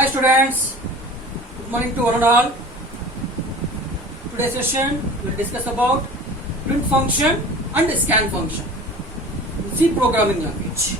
Hi students, good morning to one and all. Today's session we will discuss about print function and scan function in C programming language.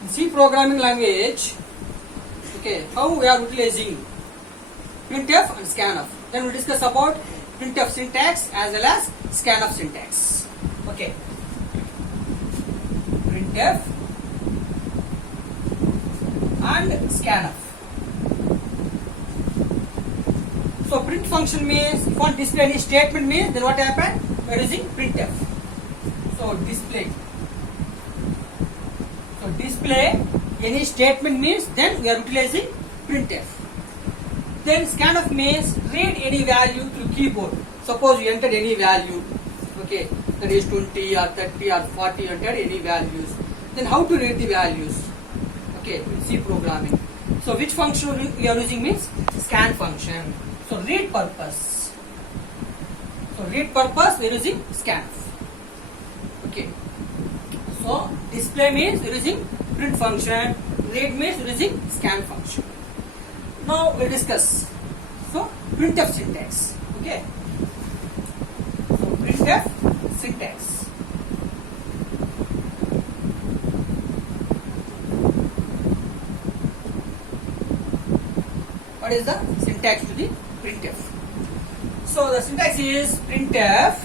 In C programming language, okay, how we are utilizing printf and scanf. Then we will discuss about printf syntax as well as scanf syntax. Okay, printf and scanf. So print function means if you want to display any statement means then what happened? We are using printf. So display. So display any statement means then we are utilizing printf. Then scanf means read any value through keyboard. Suppose you entered any value, okay, that is 20 or 30 or 40, entered any values. Then how to read the values? Okay, in C programming. So which function we are using means scan function. So read purpose. So read purpose we are using scanf. Okay. So display means we are using print function, read means we are using scan function. Now we will discuss. So printf syntax. Okay. So printf syntax. What is the syntax to the printf? So the syntax is printf,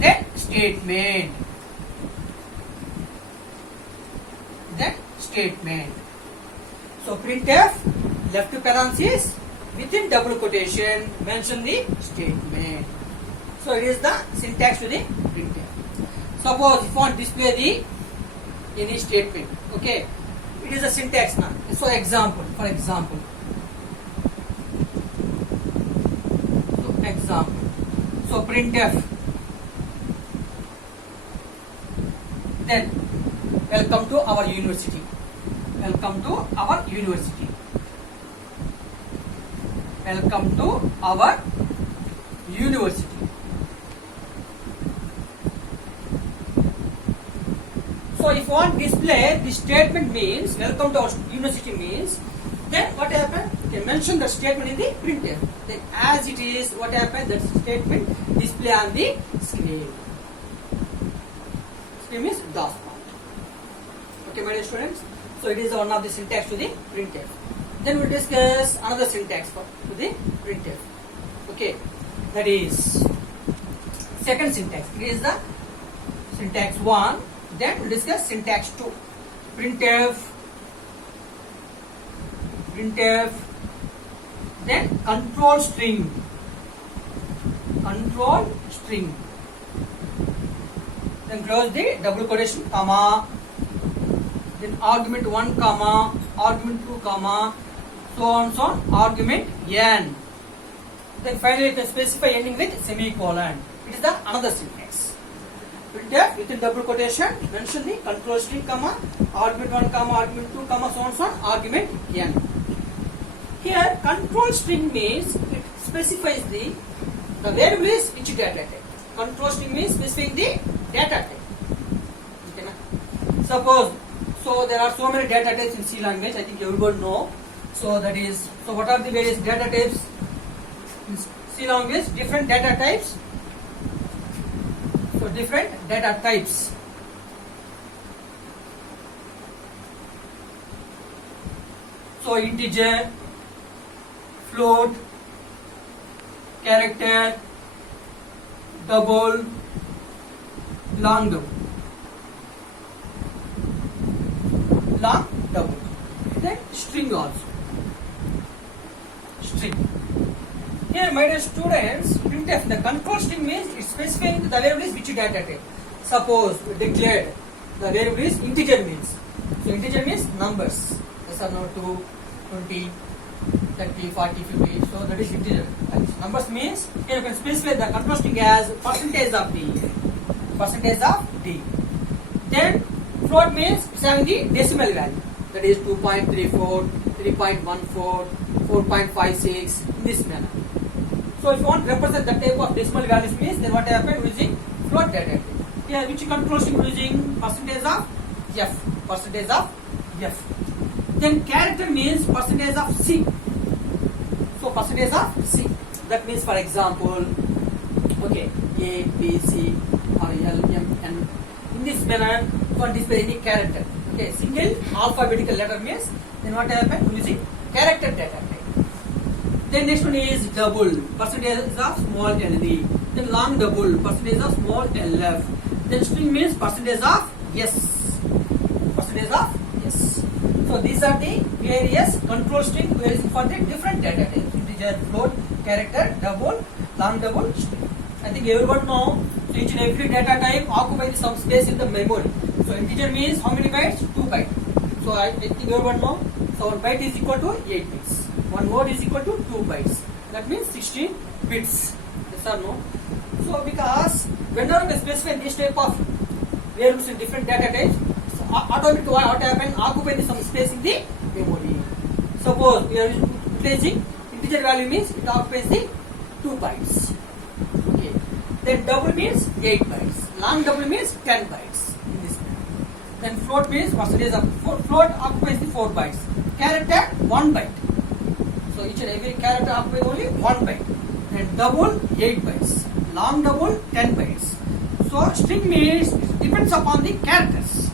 then statement, then statement. So printf, left parenthesis, within double quotation, mention the statement. So it is the syntax to the printf. Suppose if you want to display the any statement, okay, it is a syntax now. So example, for example. So example. So printf, then welcome to our university. Welcome to our university. Welcome to our university. So if you want to display the statement means welcome to our university means, then what happened? Okay, mention the statement in the printf. Then as it is, what happened? That statement display on the screen. Screen means DOS font. Okay, my dear students. So it is one of the syntax to the printf. Then we will discuss another syntax to the printf. Okay, that is second syntax. It is the syntax 1. Then we will discuss syntax 2. Printf, then control string, then close the double quotation, comma, then argument 1, comma, argument 2, comma, so on, argument n. Then finally you can specify ending with semicolon. It is the another syntax. Printf within double quotation, mention the control string, comma, argument 1, comma, argument 2, comma, so on, argument n. Here control string means it specifies the variable is which data type. Control string means specifying the data type. Okay, na? Suppose, so there are so many data types in C language, I think everybody know. So that is, so what are the various data types in C language? Different data types. So different data types. So integer, float, character, double, long double. Then string also. String. Here, my dear students, printf, the control string means it's specifying the variable is which data type. Suppose we declared the variable is integer means. So integer means numbers. Yes or no, 2, 20, 30, 40, 50. So that is integer. Numbers means here you can specify the control string as percentage of d. Then float means it's having the decimal value. that is 2.34, 3.14, 4.56 in this manner. So if you want to represent that type of decimal values means, then what happen using float data type. Here which control string using percentage of f, percentage of f. Then character means percentage of c. So percentage of c. That means, for example, okay, A, B, C, or L, M, N. In this manner, you want to display any character. Okay, single alphabetical letter means, then what happen using character data type. Then next one is double, percentage of small ld. Then long double, percentage of small lf. Then string means percentage of yes, percentage of yes. So these are the various control string we are using for the different data types: integer, float, character, double, long double, string. I think everyone know. So each and every data type occupies some space in the memory. So integer means how many bytes? 2 bytes. So I think everyone know. So 1 byte is equal to 8 bits. 1 word is equal to 2 bytes. That means 16 bits. Yes or no? So because whenever we specify this type of variables in different data types, so automatically what happen? Occupy some space in the memory. Suppose we are utilizing integer value means it occupies the 2 bytes. Okay. Then double means 8 bytes. Long double means 10 bytes. In this manner. Then float means percentage of float occupies the 4 bytes. Character 1 byte. So each and every character occupies only 1 byte. Then double 8 bytes. Long double 10 bytes. So string means it depends upon the characters.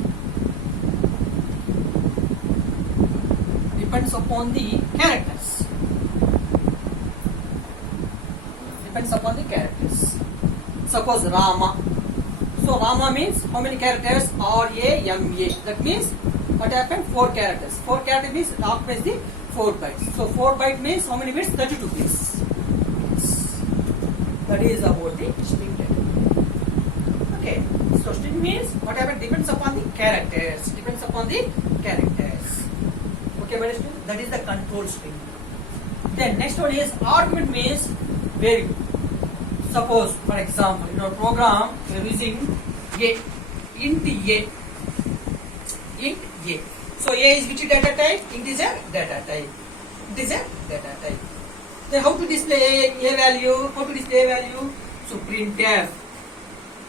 Depends upon the characters. Depends upon the characters. Suppose Rama. So Rama means how many characters? R-A-M-A. That means what happened? 4 characters. 4 characters means it occupies the 4 bytes. So 4 byte means how many bits? 32 bits. That is about the string data. Okay. So string means what happened? Depends upon the characters. Depends upon the characters. Okay, but that is the control string. Then next one is argument means variable. Suppose, for example, in our program we are using a, int a, int a. So a is which data type? Integer data type. Integer data type. Then how to display a value? How to display a value? So printf.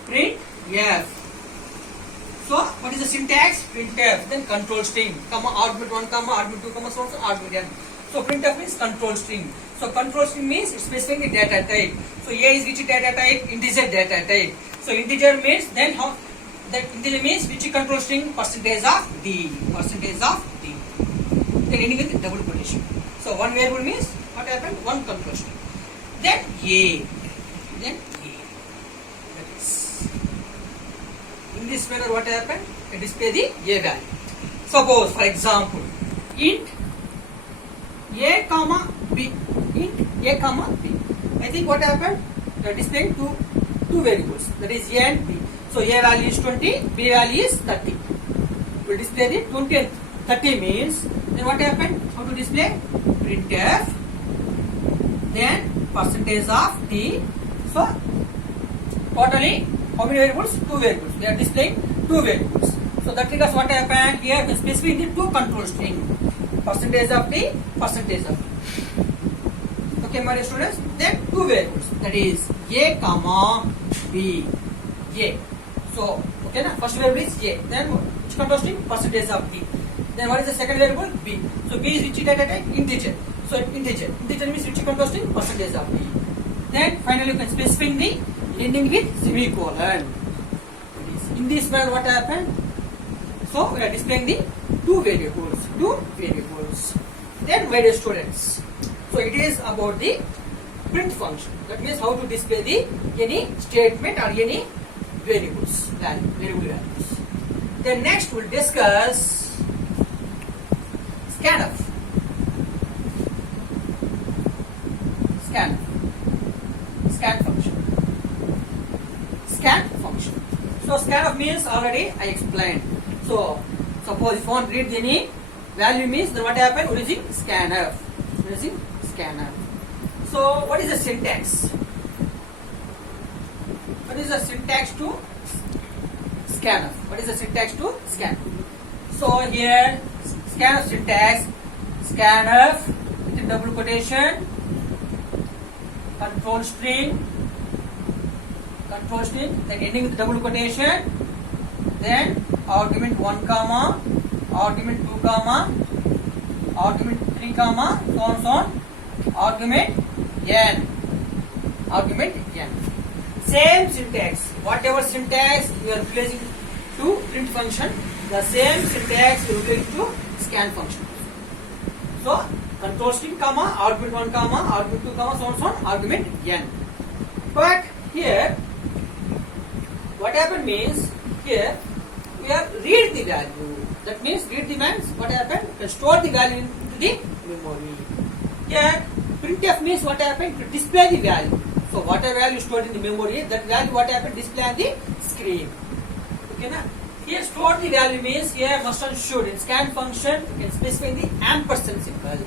Printf. So what is the syntax? Printf. Then control string, comma argument 1, comma argument 2, comma so on, so argument n. So printf means control string. So control string means it's specifying the data type. So a is which data type? Integer data type. So integer means then how? That integer means which control string? Percentage of d. Percentage of d. Then ending with double quotation. So one variable means what happened? One control string. Then a. Then a. That is. In this manner what happened? I display the a value. Suppose for example int a comma b. Int a comma b. I think what happened? They are displaying two variables. That is a and b. So a value is 20, b value is 30. We will display the 20 and 30 means then what happened? How to display? Printf. Then percentage of d. So totally how many variables? 2 variables. They are displaying 2 variables. So that triggers what happened? Here we specify the 2 control string. Percentage of d, percentage of d. Okay, my students. Then 2 variables. That is a comma b. A. So okay, na first variable is a. Then which control string? Percentage of d. Then what is the second variable? B. So b is which data type? Integer. So integer. Integer means which control string? Percentage of d. Then finally you can specify the ending with semicolon. In this manner what happened? So we are displaying the 2 variables. 2 variables. Then my dear students. So it is about the print function. That means how to display the any statement or any variables, variable values. Then next we'll discuss scanf. Scan function. Scan function. So scanf means already I explained. So suppose if you want to read any value means then what happened? We're using scanf. We're using scanf. So what is the syntax? What is the syntax to scanf? What is the syntax to scan? So here Scanf syntax. Scanf with double quotation. Control string. Then ending with double quotation. Then argument 1 comma, argument 2 comma, argument 3 comma, so on so on. Argument n. Same syntax. Whatever syntax you are placing to print function, the same syntax you are placing to scan function. So control string comma, argument 1 comma, argument 2 comma, so on so on, argument n. But here what happened means, here we have read the value. That means read the means what happened? We store the value into the memory. Here printf means what happened? To display the value. So whatever value stored in the memory, that value what happened? Display on the screen. Okay na? Here store the value means here must and should. In scan function you can specify the ampersand symbol.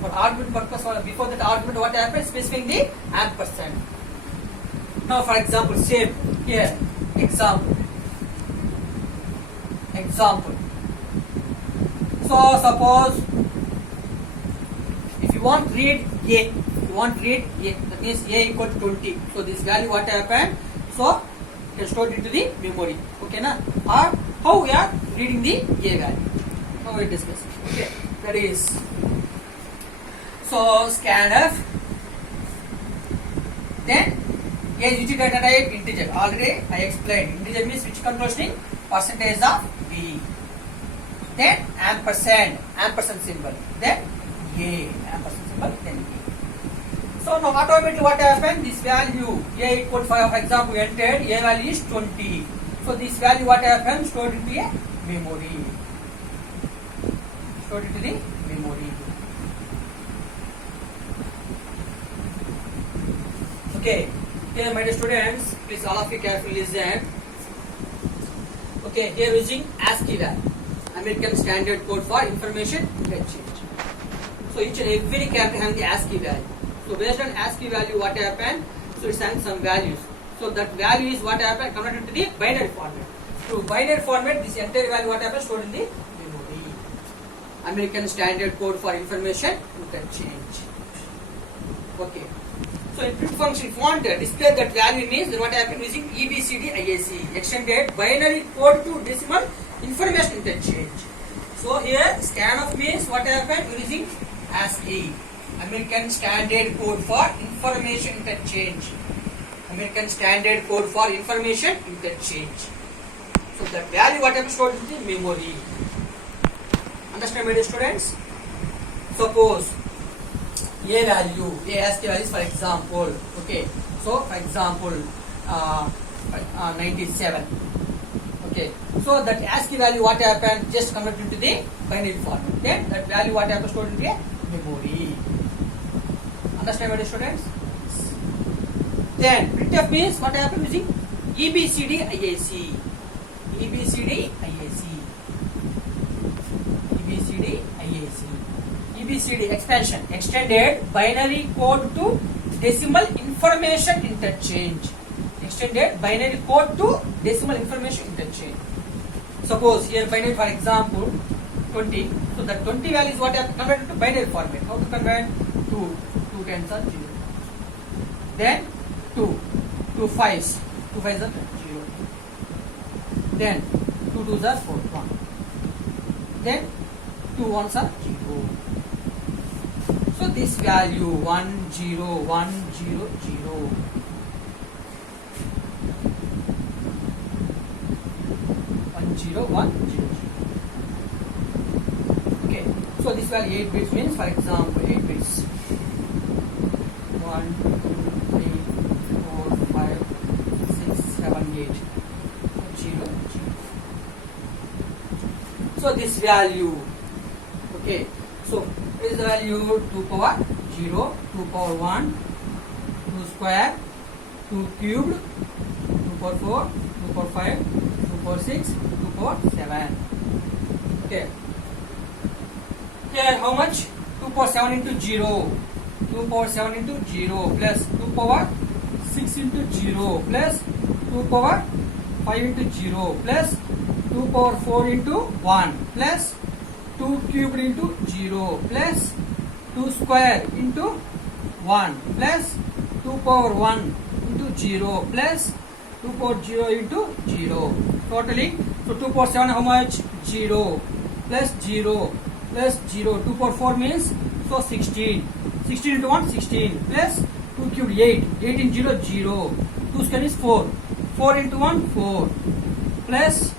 For argument purpose, or before that argument what happened? Specifying the ampersand. Now for example, same here, example. So suppose if you want read A, that means A equal to 20. So this value what happened? So you can store it into the memory. Okay na? Or how we are reading the A value. Now we discuss. Okay, that is, so scanf. Then A is which data type? Integer. Already I explained. Integer means which control string? Percentage of B. Then ampersand symbol. Then A, ampersand symbol. Then A. So now automatically what happened? This value A equal to 5. For example, we entered A value is 20. So this value what happened? Stored into a memory. Okay. Here my dear students, please all of you carefully listen. Okay, here using ASCII value, American Standard Code for Information Exchange. So each and every character has the ASCII value. So based on ASCII value, what happened? So it's having some values. So that value is what happened converted to the binary format. To binary format, this entire value what happened stored in the memory. American Standard Code for Information Interchange. Okay. So in print function, if you want to display that value means then what happened using EBCD IAC, extended binary code to decimal information interchange. So here scanf means what happened using ASCII, American Standard Code for Information Interchange. American Standard Code for Information Interchange. So that value what happened stored in the memory. Understand, my dear students? Suppose A value, A ASCII value is for example, okay. So for example, 97. Okay. So that ASCII value what happened? Just converted into the binary format. Then that value what happened stored into a memory. Understand, my dear students? Then printf means what happened using EBCD IAC. EBCD expansion, extended binary code to decimal information interchange. Extended binary code to decimal information interchange. Suppose here binary, for example 20. So the 20 value is what I have converted to binary format. How to convert? 2 tens are 0. Then 2 fives are 0. Then 2 twos are 4, 1. Then 2 ones are 0. So this value 1 0 1 0 0. Okay, so this value 8 bits means, for example, 8 bits 1 2 3 4 5 6 7 8 0 0. So this value, okay, so what is the value? 2 power 0, 2 power 1, 2 square, 2 cubed, 2 power 4, 2 power 5, 2 power 6, 2 power 7. Okay. Here how much? 2 power 7 into 0. 2 power 7 into 0 plus 2 power 6 into 0 plus 2 power 5 into 0 plus 2 power 4 into 1 plus 2 cubed into 0 plus 2 square into 1 plus 2 power 1 into 0 plus 2 power 0 into 0. Totally, so 2 power 7 how much? 0 plus 0 plus 0. 2 power 4 means so 16. 16 into 1 16 plus 2 cubed 8. 8 in 0 0. 2 square is 4. 4 into 1 4 plus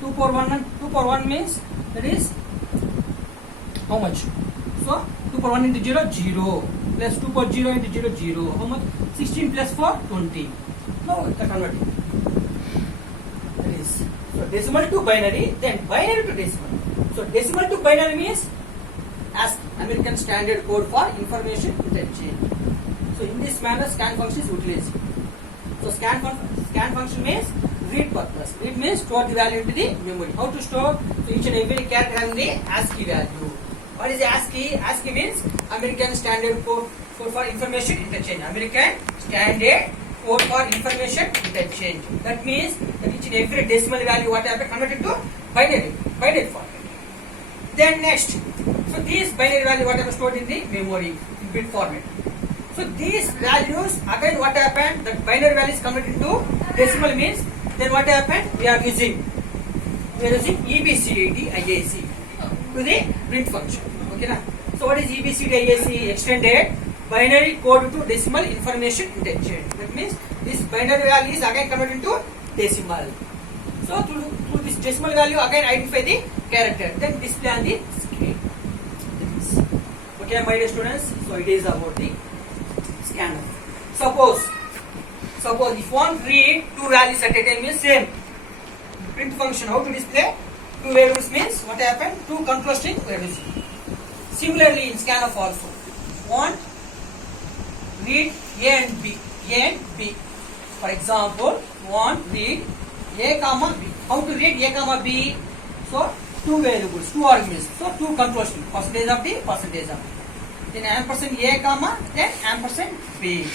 2 power 1 and 2 power 1 means that is how much? So 2 power 1 into 0 0 plus 2 power 0 into 0 0. How much? 16 plus 4 20. Now the converting. That is so decimal to binary, then binary to decimal. So decimal to binary means ASCII, American Standard Code for Information Interchange. So in this manner scan function is utilized. So scan function means read purpose. Read means store the value into the memory. How to store? So each and every character having the ASCII value. What is the ASCII? ASCII means American Standard Code for Information Interchange. American Standard Code for Information Interchange. That means that each and every decimal value what happened converted to binary format. Then next, so these binary value what happened stored in the memory in bit format. So these values again what happened, that binary value is converted into decimal means then what happened, we are using EBCD IAC to the print function. Okay na? So what is EBCD IAC? Extended binary code to decimal information interchange. That means this binary value is again converted into decimal. So through this decimal value again identify the character, then display on the screen. Okay, my dear students, so it is about the scanner. Suppose if one read two values at a time means same. Print function, how to display? Two variables means what happened? Two control string variables. Similarly in scanf also. One read A and B. For example, one read A comma B. How to read A comma B? So two variables, two arguments. So two control string. Percentage of D. Then ampersand A comma, then ampersand B.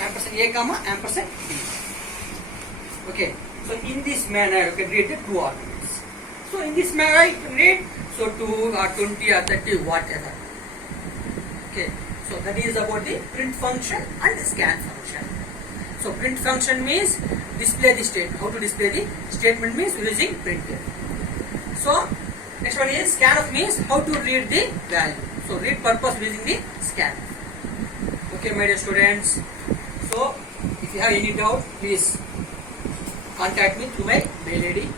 Ampersand A comma, ampersand B. Okay. So in this manner you can read the two arguments. So in this manner you can read so 2 or 20 or 30 whatever. Okay. So that is about the print function and the scan function. So print function means display the state. How to display the statement means using printf. So next one is scanf means how to read the value. So read purpose using the scan. Okay, my dear students. So if you have any doubt, please contact me through my mail ID.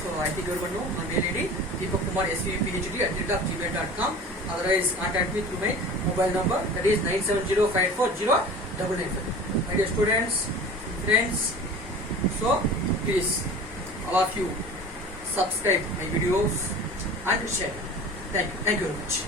So I think you will know my mail ID Deepak Kumar svphd@gmail.com. Otherwise contact me through my mobile number, that is 970-540-995. My dear students, friends, so please all of you subscribe my videos and share. Thank you very much.